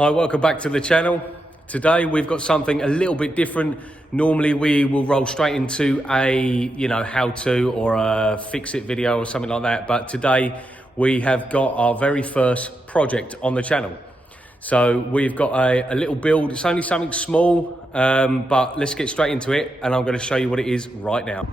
Hi, welcome back to the channel. Today we've got something a little bit different. Normally we will roll straight into a how-to or a fix-it video or something like that, but today we have got our very first project on the channel. So we've got a little build. It's only something small, but let's get straight into it and I'm going to show you what it is right now.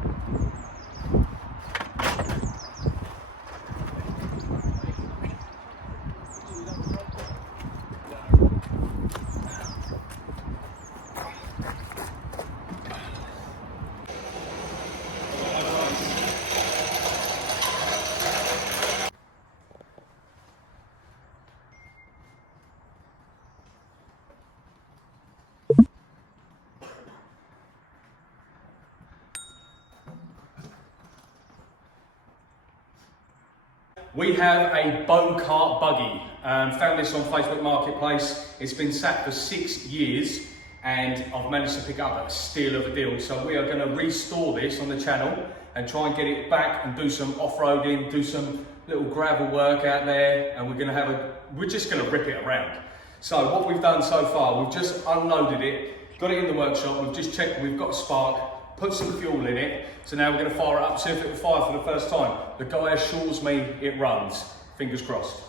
We have a Bocart buggy. Found this on Facebook Marketplace. It's been sat for 6 years and I've managed to pick up a steal of a deal. So we are going to restore this on the channel and try and get it back and do some off-roading, do some little gravel work out there, and we're just going to rip it around. So what we've done so far, we've just unloaded it, got it in the workshop, we've just checked we've got a spark, put some fuel in it. So now we're going to fire it up, see if it will fire for the first time. The guy assures me it runs. Fingers crossed.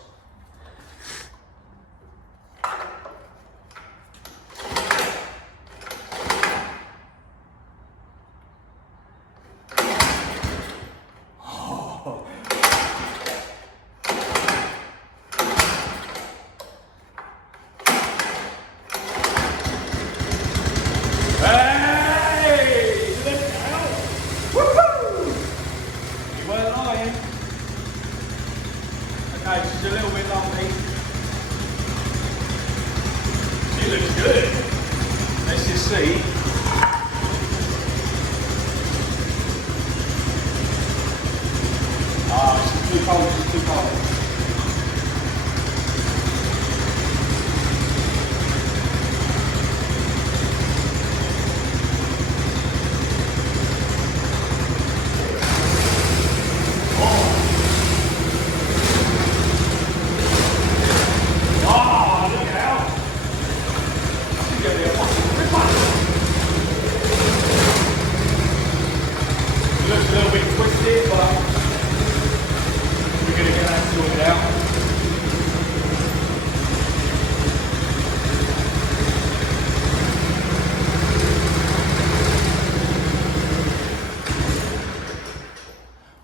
Okay, she's a little bit lumpy. She looks good. Let's just see. She's too cold, she's too cold.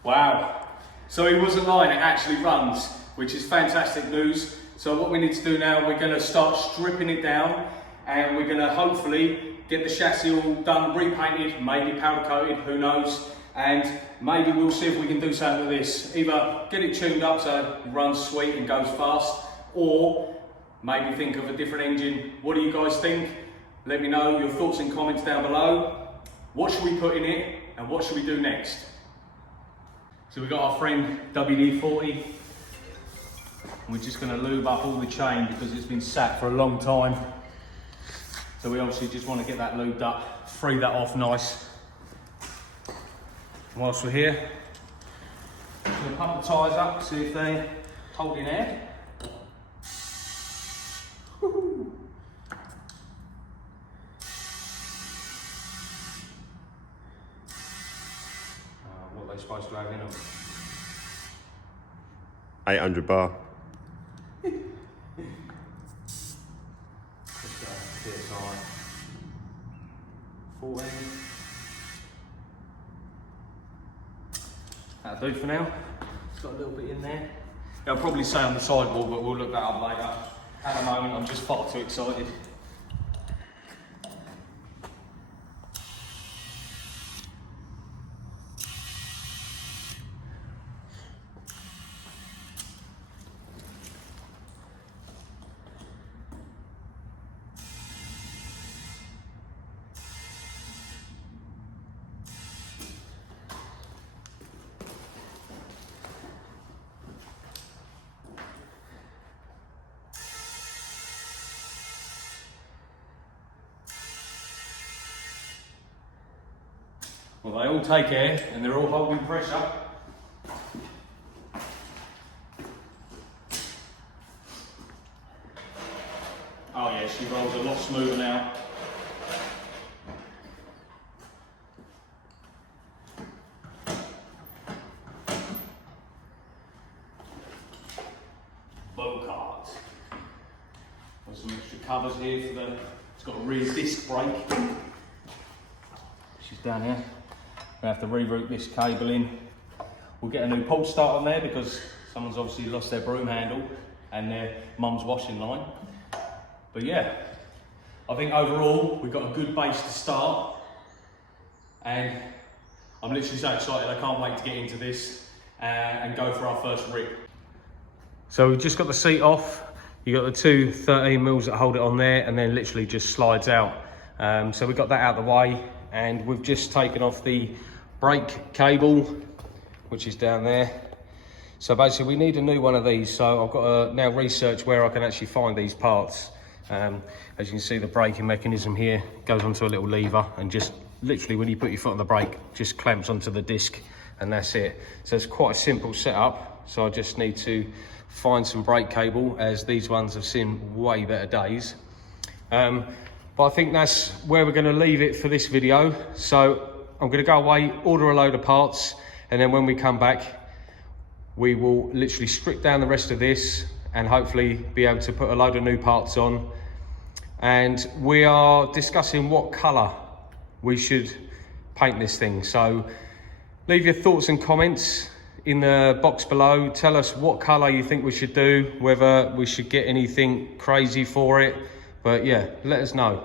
Wow, so he wasn't lying, it actually runs, which is fantastic news. So what we need to do now, we're going to start stripping it down and we're going to hopefully get the chassis all done, repainted, maybe powder coated, who knows, and maybe we'll see if we can do something with this. Either get it tuned up so it runs sweet and goes fast, or maybe think of a different engine. What do you guys think? Let me know your thoughts and comments down below. What should we put in it and what should we do next? So we've got our friend WD-40. We're just going to lube up all the chain because it's been sat for a long time. So we obviously just want to get that lubed up, free that off nice. And whilst we're here, we're going to pump the tyres up, see if they're holding air. What are they supposed to have in them? 800 bar. PSI 14. That'll do for now. It's got a little bit in there. It'll probably say on the sidewall, but we'll look that up later. At the moment, I'm just far too excited. Well, they all take air and they're all holding pressure. Oh yeah, she rolls a lot smoother now. Bocart. Got some extra covers here for the. It's got a rear disc brake. She's down here. We have to reroute this cable in. We'll get a new pull start on there because someone's obviously lost their broom handle and their mum's washing line. But yeah, I think overall we've got a good base to start, and I'm literally so excited. I can't wait to get into this and go for our first rip. So we've just got the seat off. You got the two 13mm that hold it on there, and then literally just slides out. So we got that out of the way, and we've just taken off the brake cable, which is down there. So basically we need a new one of these. So I've got to now research where I can actually find these parts. As you can see, the braking mechanism here goes onto a little lever, and just literally when you put your foot on the brake, just clamps onto the disc, and that's it. So it's quite a simple setup. So I just need to find some brake cable, as these ones have seen way better days. But I think that's where we're going to leave it for this video. So I'm going to go away, order a load of parts, and then when we come back, we will literally strip down the rest of this and hopefully be able to put a load of new parts on. And we are discussing what colour we should paint this thing. So leave your thoughts and comments in the box below. Tell us what colour you think we should do, whether we should get anything crazy for it. But yeah, let us know.